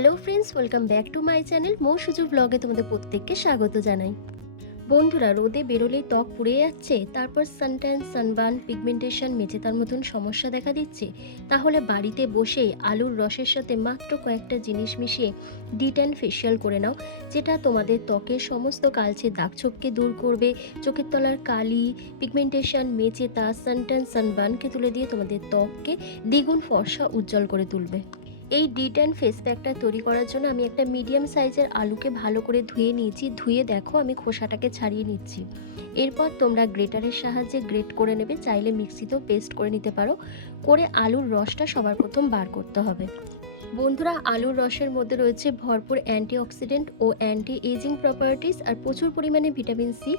Hello friends, welcome back to my channel Mou Suju ব্লগে তোমাদের প্রত্যেককে স্বাগত জানাই। বন্ধুরা, রোদে বেরোলেই ত্বক পুড়ে যাচ্ছে, তারপর সানট্যান সানবার্ন পিগমেন্টেশন মেচেতার মতন সমস্যা দেখা দিচ্ছে। তাহলে বাড়িতে বসে আলুর রসের সাথে মাত্র কয়েকটা জিনিস মিশিয়ে ডিট্যান ফেশিয়াল করে নাও, যেটা তোমাদের ত্বকের সমস্ত কালচে দাগছোপকে দূর করবে। চোখের তলার কালি, পিগমেন্টেশন মেচেতা সানট্যান সানবার্নকে তুলে দিয়ে তোমাদের ত্বককে দ্বিগুণ ফর্সা উজ্জ্বল করে তুলবে। এই ডিটেন ফেস প্যাকটা তৈরি করার জন্য আমি একটা মিডিয়াম সাইজের আলুকে ভালো করে ধুয়ে নিয়েছি। ধুয়ে দেখো আমি খোসাটাকে ছাড়িয়ে নিচ্ছি। এরপর তোমরা গ্রেটারের সাহায্যে গ্রেট করে নেবে, চাইলে মিক্সিতেও পেস্ট করে নিতে পারো। করে আলুর রসটা সবার প্রথম বার করতে হবে। বন্ধুরা, আলুর রসের মধ্যে রয়েছে ভরপুর অ্যান্টিঅক্সিডেন্ট ও অ্যান্টি এজিং প্রপার্টিস আর প্রচুর পরিমাণে ভিটামিন সি,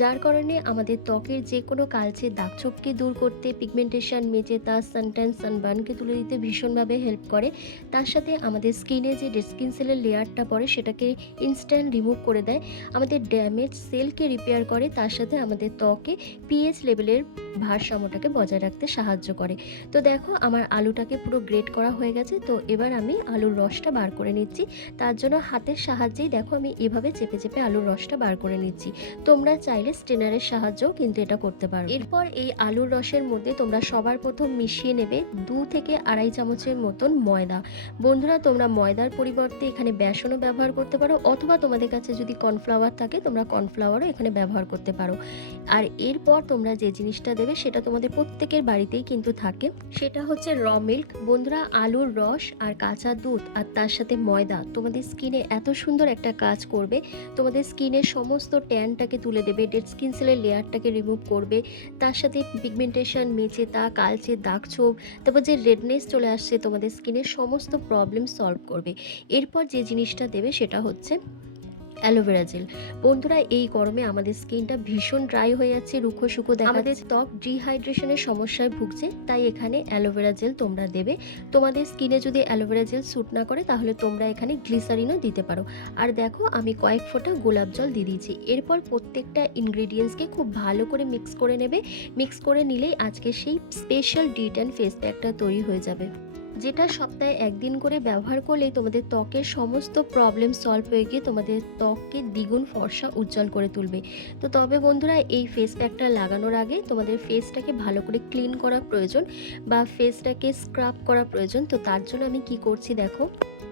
যার কারণে আমাদের ত্বকের যে কোনো কালচে দাগছোপকে দূর করতে পিগমেন্টেশন মেচেতা সানট্যান সানবার্নকে তুলে দিতে ভীষণভাবে হেল্প করে। তার সাথে আমাদের স্কিনে যে স্কিন সেলের লেয়ারটা পড়ে, সেটাকে ইনস্ট্যান্ট রিমুভ করে দেয়। আমাদের ড্যামেজ সেলকে রিপেয়ার করে, তার সাথে আমাদের ত্বকে পিএইচ লেভেলের ভারসাম্যটাকে বজায় রাখতে সাহায্য করে। তো দেখো, আমার আলুটাকে পুরো গ্রেট করা হয়ে গেছে। তো এবার আমি আলুর রসটা বার করে নিচ্ছি। তার জন্য হাতের সাহায্যেই দেখো, আমি এভাবে চেপে চেপে আলুর রসটা বার করে নিচ্ছি। তোমরা চাইলে স্টেনারের সাহায্যেও কিন্তু এটা করতে পারো। এরপর এই আলুর রসের মধ্যে তোমরা সবার প্রথম মিশিয়ে নেবে দু থেকে আড়াই চামচের মতন ময়দা। বন্ধুরা, তোমরা ময়দার পরিবর্তে এখানে বেসনও ব্যবহার করতে পারো, অথবা তোমাদের কাছে যদি কর্নফ্লাওয়ার থাকে, তোমরা কর্নফ্লাওয়ারও এখানে ব্যবহার করতে পারো। আর এরপর তোমরা যে জিনিসটা দেবে, সেটা তোমাদের প্রত্যেকের বাড়িতেই কিন্তু থাকে। সেটা হচ্ছে র মিল্ক বন্ধুরা, আলুর রস আর কাঁচা দুধ আর তার সাথে ময়দা তোমাদের স্কিনে এত সুন্দর একটা কাজ করবে। তোমাদের স্কিনের সমস্ত ট্যানটাকে তুলে দেবে ডেড স্কিন সেলের লেয়ারটাকে রিমুভ করবে। তার সাথে পিগমেন্টেশন মেচেতা কালচে দাগ ছোপ, তারপর যে রেডনেস চলে আসছে তোমাদের স্কিনের সমস্ত প্রবলেম সলভ করবে। এরপর যে জিনিসটা দেবে সেটা হচ্ছে অ্যালোভেরা জেল। বন্ধুরা এই গরমে আমাদের স্কিনটা ভীষণ ড্রাই হয়ে যাচ্ছে রুখো শুকো দেখা আমাদের ত্বক ডিহাইড্রেশনের সমস্যায় ভুগছে তাই এখানে অ্যালোভেরা জেল তোমরা দেবে। তোমাদের স্কিনে যদি অ্যালোভেরা জেল স্যুট না করে তাহলে তোমরা এখানে গ্লিসারিনও দিতে পারো। আর দেখো আমি কয়েক ফোঁটা গোলাপ জল দিয়ে দিয়েছি। এরপর প্রত্যেকটা ইনগ্রিডিয়েন্টসকে খুব ভালো করে মিক্স করে নেবে। মিক্স করে নিলেই আজকে সেই স্পেশাল ডিট অ্যান্ড ফেস প্যাকটা তৈরি হয়ে যাবে। যেটা সপ্তাহে একদিন করে ব্যবহার করলেই তোমাদের ত্বকের সমস্ত প্রবলেম সলভ হয়ে গিয়ে তোমাদের ত্বককে দ্বিগুণ ফর্সা উজ্জ্বল করে তুলবে। তো তবে বন্ধুরা, এই ফেস প্যাকটা লাগানোর আগে তোমাদের ফেসটাকে ভালো করে ক্লিন করা প্রয়োজন বা ফেসটাকে স্ক্রাব করা প্রয়োজন। তো তার জন্য আমি কি করছি দেখো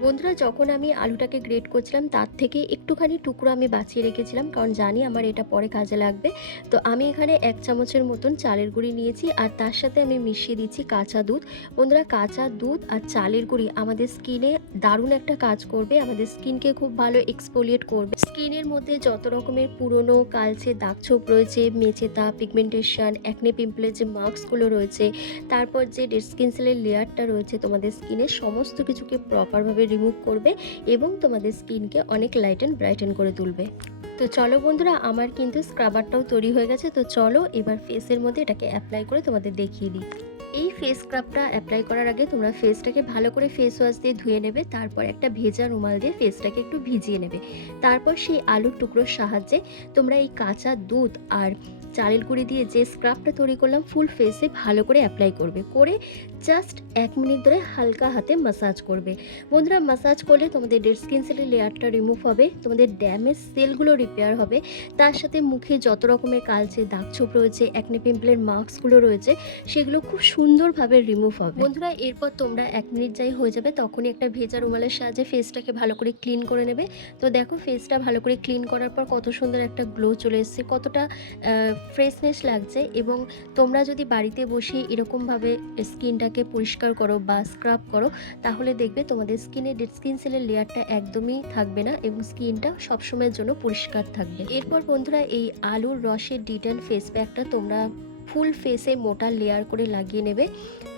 বন্ধুরা, যখন আমি আলুটাকে গ্রেট করছিলাম, তার থেকে একটুখানি টুকরো আমি বাঁচিয়ে রেখেছিলাম, কারণ জানি আমার এটা পরে কাজে লাগবে। তো আমি এখানে এক চামচের মতন চালের গুঁড়ি নিয়েছি, আর তার সাথে আমি মিশিয়ে দিচ্ছি কাঁচা দুধ। বন্ধুরা, কাঁচা দুধ আর চালের গুঁড়ি আমাদের স্কিনে দারুণ একটা কাজ করবে, আমাদের স্কিনকে খুব ভালো এক্সপোলিয়েট করবে। স্কিনের মধ্যে যত রকমের পুরনো কালচে দাগছোপ রয়েছে মেচেতা পিগমেন্টেশন অ্যাকনে পিম্পলের যে মার্কসগুলো রয়েছে, তারপর যে ডেড স্কিন সেলের লেয়ারটা রয়েছে, তোমাদের স্কিনের সমস্ত কিছুকে প্রপারভাবে রিমুভ করবে এবং তোমাদের স্কিনকে অনেক লাইট অ্যান্ড ব্রাইটেন করে তুলবে। তো চলো বন্ধুরা, আমার কিন্তু স্ক্রাবারটাও তৈরি হয়ে গেছে। তো চলো এবার ফেসের মধ্যে এটাকে অ্যাপ্লাই করে তোমাদের দেখিয়ে দিই। এই ফেস স্ক্রাবটা অ্যাপ্লাই করার আগে তোমরা ফেসটাকে ভালো করে ফেস ওয়াশ দিয়ে ধুয়ে নেবে, তারপর একটা ভেজা রুমাল দিয়ে ফেসটাকে একটু ভিজিয়ে নেবে। তারপর সেই আলুর টুকরোর সাহায্যে তোমরা এই কাঁচা দুধ আর চালের গুঁড়ি দিয়ে যে স্ক্রাবটা তৈরি করলাম ফুল ফেসে ভালো করে অ্যাপ্লাই করবে। করে জাস্ট এক মিনিট ধরে হালকা হাতে মাসাজ করবে। বন্ধুরা মাসাজ করলে তোমাদের ডেড স্কিন সেলের লেয়ারটা রিমুভ হবে, তোমাদের ড্যামেজ সেলগুলো রিপেয়ার হবে। তার সাথে মুখে যত রকমের কালচে দাগছোপ রয়েছে একনে পিম্পলের মার্কসগুলো রয়েছে, সেগুলো খুব সুন্দরভাবে রিমুভ হবে। বন্ধুরা, এরপর তোমরা এক মিনিট যাই হয়ে যাবে, তখনই একটা ভেজা রুমালের সাহায্যে ফেসটাকে ভালো করে ক্লিন করে নেবে। তো দেখো ফেসটা ভালো করে ক্লিন করার পর কত সুন্দর একটা গ্লো চলে এসছে, কতটা ফ্রেশনেস লাগছে। এবং তোমরা যদি বাড়িতে বসে এরকমভাবে স্কিনটাকে পরিষ্কার করো বা স্ক্রাব করো, তাহলে দেখবে তোমাদের স্কিনে ডেড স্কিন সেলের লেয়ারটা একদমই থাকবে না এবং স্কিনটা সবসময়ের জন্য পরিষ্কার থাকবে। এরপর বন্ধুরা এই আলুর রসের ডিটেন ফেস প্যাকটা তোমরা ফুল ফেসে মোটা লেয়ার করে লাগিয়ে নেবে।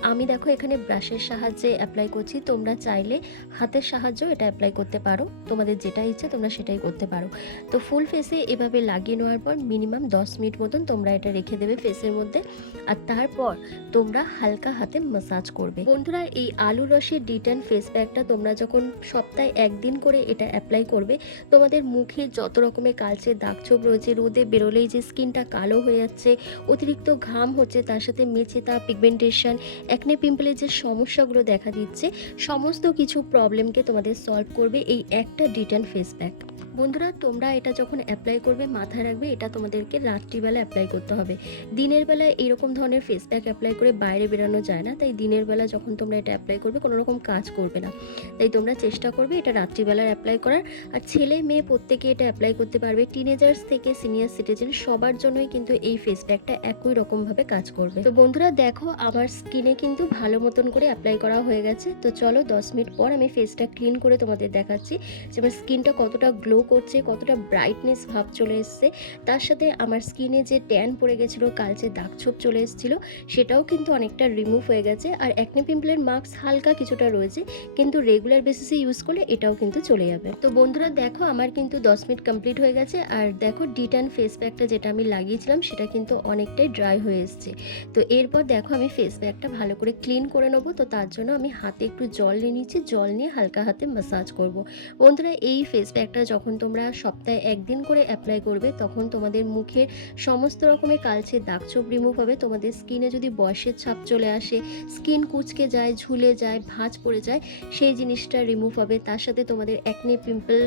আমি দেখো এখানে ব্রাশের সাহায্যে অ্যাপ্লাই করছি। তোমরা চাইলে হাতের সাহায্যেও এটা অ্যাপ্লাই করতে পারো। তোমাদের যেটা ইচ্ছে তোমরা সেটাই করতে পারো। তো ফুল ফেসে এভাবে লাগিয়ে নেওয়ার পর মিনিমাম দশ মিনিট মতন তোমরা এটা রেখে দেবে ফেসের মধ্যে। আর তারপর তোমরা হালকা হাতে মাসাজ করবে। বন্ধুরা, এই আলু রসের ডিটেন ফেস প্যাকটা তোমরা যখন সপ্তাহে একদিন করে এটা অ্যাপ্লাই করবে, তোমাদের মুখে যত রকমের কালচে দাগছোপ রয়েছে, রোদে বেরোলেই যে স্কিনটা কালো হয়ে যাচ্ছে, অতিরিক্ত ঘাম হচ্ছে, তার সাথে মেচেতা পিগমেন্টেশন একনে পিম্পলের যে সমস্যাগুলো দেখা দিচ্ছে, সমস্ত কিছু প্রবলেমকে তোমাদের সলভ করবে এই একটা ডিটেন ফেস প্যাক বন্ধুরা, তোমরা এটা যখন অ্যাপ্লাই করবে, মাথায় রাখবে, এটা তোমাদেরকে রাত্রিবেলা অ্যাপ্লাই করতে হবে। দিনের বেলা এরকম ধরনের ফেস প্যাক অ্যাপ্লাই করে বাইরে বেরোনো যায় না, তাই দিনের বেলা যখন তোমরা এটা অ্যাপ্লাই করবে, কোনো রকম কাজ করবে না। তাই তোমরা চেষ্টা করবে এটা রাত্রিবেলার অ্যাপ্লাই করার। আর ছেলে মেয়ে প্রত্যেকে এটা অ্যাপ্লাই করতে পারবে। টিনেজার্স থেকে সিনিয়র সিটিজেন সবার জন্যই কিন্তু এই ফেস প্যাকটা একই রকমভাবে কাজ করবে। তো বন্ধুরা, দেখো, আমার স্কিনে কিন্তু ভালো মতন করে অ্যাপ্লাই করা হয়ে গেছে। তো চলো, দশ মিনিট পর আমি ফেসটা ক্লিন করে তোমাদের দেখাচ্ছি যে আমার স্কিনটা কতটা গ্লো করছে, কতটা ব্রাইটনেস ভাব চলে এসছে। তার সাথে আমার স্কিনে যে ট্যান পড়ে গেছিল কালচে দাগ ছোপ চলে এসেছিল, সেটাও কিন্তু অনেকটা রিমুভ হয়ে গেছে। আর অ্যাকনে পিম্পলের মার্কস হালকা কিছুটা রয়েছে, কিন্তু রেগুলার বেসিসে ইউজ করলে এটাও কিন্তু চলে যাবে। তো বন্ধুরা, দেখো আমার কিন্তু দশ মিনিট কমপ্লিট হয়ে গেছে, আর দেখো ডিটান ফেস প্যাকটা যেটা আমি লাগিয়েছিলাম, সেটা কিন্তু অনেকটাই ড্রাই হয়ে এসছে। তো এরপর দেখো আমি ফেস প্যাকটা ভালো করে ক্লিন করে নেব, তো তার জন্য আমি হাতে একটু জল নিয়ে নিচ্ছি, জল নিয়ে হালকা হাতে মাসাজ করব। বন্ধুরা, এই ফেস প্যাকটা যখন তোমরা সপ্তাহে একদিন করে অ্যাপ্লাই করবে, তখন তোমাদের মুখের সমস্ত রকমের কালচে দাগ ছোপ রিমুভ হবে। তোমাদের স্কিনে যদি বয়সের ছাপ চলে আসে স্কিন কুচকে যায়, ঝুলে যায়, ভাঁজ পড়ে যায়, সেই জিনিসটা রিমুভ হবে। তার সাথে তোমাদের অ্যাকনে পিম্পল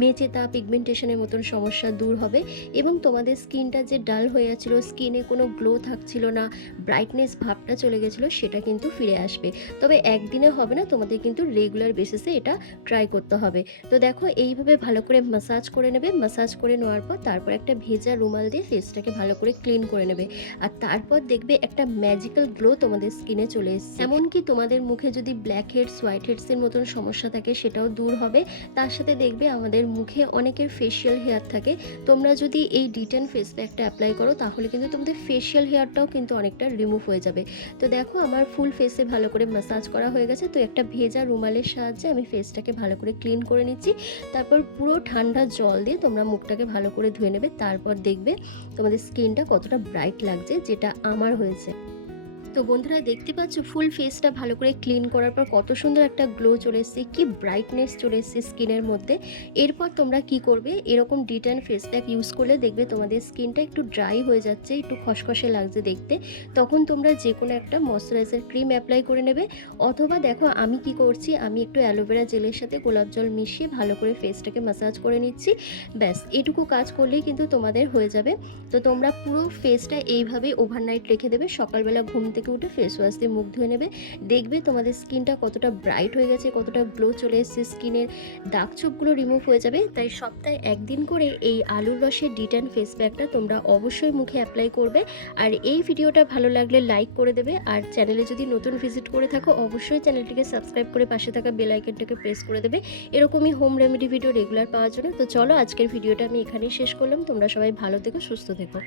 মেচেতা পিগমেন্টেশনের মতন সমস্যা দূর হবে এবং তোমাদের স্কিনটা যে ডাল হয়ে যাচ্ছিল স্কিনে কোনো গ্লো থাকছিল না ব্রাইটনেস ভাবটা চলে গেছিল, সেটা কিন্তু ফিরে আসবে। তবে একদিনে হবে না, তোমাদের কিন্তু রেগুলার বেসিসে এটা ট্রাই করতে হবে। তো দেখো, এইভাবে ভালো করে মাসাজ করে নেবে মাসাজ করে নেওয়ার পর তারপর একটা ভেজা রুমাল দিয়ে ফেসটাকে ভালো করে ক্লিন করে নেবে। আর তারপর দেখবে একটা ম্যাজিক্যাল গ্লো তোমাদের স্কিনে চলে এসছে। এমনকি তোমাদের মুখে যদি ব্ল্যাক হেডস হোয়াইট হেডসের মতন সমস্যা থাকে, সেটাও দূর হবে। তার সাথে দেখবে আমাদের মুখে অনেকের ফেশিয়াল হেয়ার থাকে। তোমরা যদি এই ডিটেন ফেস প্যাকটা অ্যাপ্লাই করো, তাহলে কিন্তু তোমাদের ফেশিয়াল হেয়ারটাও কিন্তু অনেকটা রিমুভ হয়ে যাবে। তো দেখো, আমার ফুল ফেসে ভালো করে মাসাজ করা হয়ে গেছে। তো একটা ভেজা রুমালের সাহায্যে আমি ফেসটাকে ভালো করে ক্লিন করে নিচ্ছি। তারপর পুরো ঠান্ডা জল দিয়ে তোমরা মুখটাকে ভালো করে ধুয়ে নেবে, তারপর দেখবে তোমাদের স্কিনটা কতটা ব্রাইট লাগছে, যেটা আমার হয়েছে। তো বন্ধুরা দেখতে পাচ্ছ ফুল ফেসটা ভালো করে ক্লিন করার পর কত সুন্দর একটা গ্লো চলে এসছে, কি ব্রাইটনেস চলে এসছে স্কিনের মধ্যে। এরপর তোমরা কি করবে, এরকম ডিটেন ফেস প্যাক ইউজ করলে দেখবে তোমাদের স্কিনটা একটু ড্রাই হয়ে যাচ্ছে, একটু খসখসে লাগছে দেখতে। তখন তোমরা যে কোনো একটা ময়শ্চারাইজার ক্রিম অ্যাপ্লাই করে নেবে। অথবা দেখো আমি কি করছি, আমি একটু অ্যালোভেরা জেলের সাথে গোলাপ জল মিশিয়ে ভালো করে ফেসটাকে ম্যাসাজ করে নিচ্ছি। ব্যাস, এটুকু কাজ করলেই কিন্তু তোমাদের হয়ে যাবে। তো তোমরা পুরো ফেসটা এইভাবে ওভারনাইট রেখে দেবে, সকালবেলা ঘুম থেকে উঠে ফেস ওয়াশ দিয়ে মুখ ধুয়ে নেবে। দেখবে তোমাদের স্কিনটা কতটা ব্রাইট হয়ে গেছে, কতটা গ্লো চলে এসেছে স্কিনের। দাগ ছোপগুলো রিমুভ হয়ে যাবে। তাই সপ্তাহে একদিন করে এই আলুর রসের ডিটেন ফেস প্যাকটা তোমরা অবশ্যই মুখে অ্যাপ্লাই করবে। আর এই ভিডিওটা ভালো লাগলে লাইক করে দেবে। আর চ্যানেলে যদি নতুন ভিজিট করে থাকো, অবশ্যই চ্যানেলটিকে সাবস্ক্রাইব করে পাশে থাকা বেল আইকনটাকে প্রেস করে দেবে। এরকমই হোম রেমেডি ভিডিও রেগুলার পাওয়ার জন্য। তো চলো আজকের ভিডিওটা আমি এখানেই শেষ করলাম। তোমরা সবাই ভালো থেকো, সুস্থ থেকো।